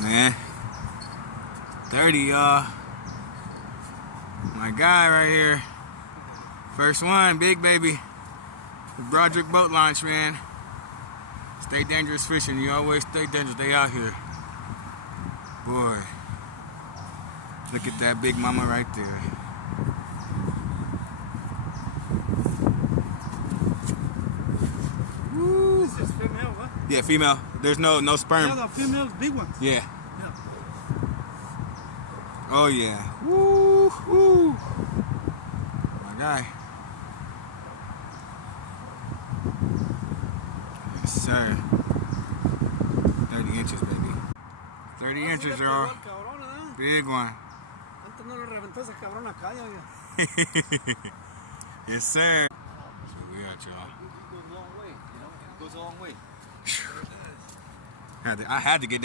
Man. 30, y'all. My guy right here. First one, big baby. The Broderick boat launch, man. Stay dangerous fishing. You always stay dangerous. They out here. Boy. Look at that big mama right there. Woo. This is female, what? Yeah, female. There's no sperm. Yeah, the female, big ones. Yeah. Yeah. Oh yeah. Woo, woo. My guy. Yes, sir. 30 inches, baby. 30 inches, y'all. Big one. Antes no le reventó ese cabrón acá, ya. Yes, sir. So we got y'all. It goes a long way, you know? It goes a long way. I had to get down.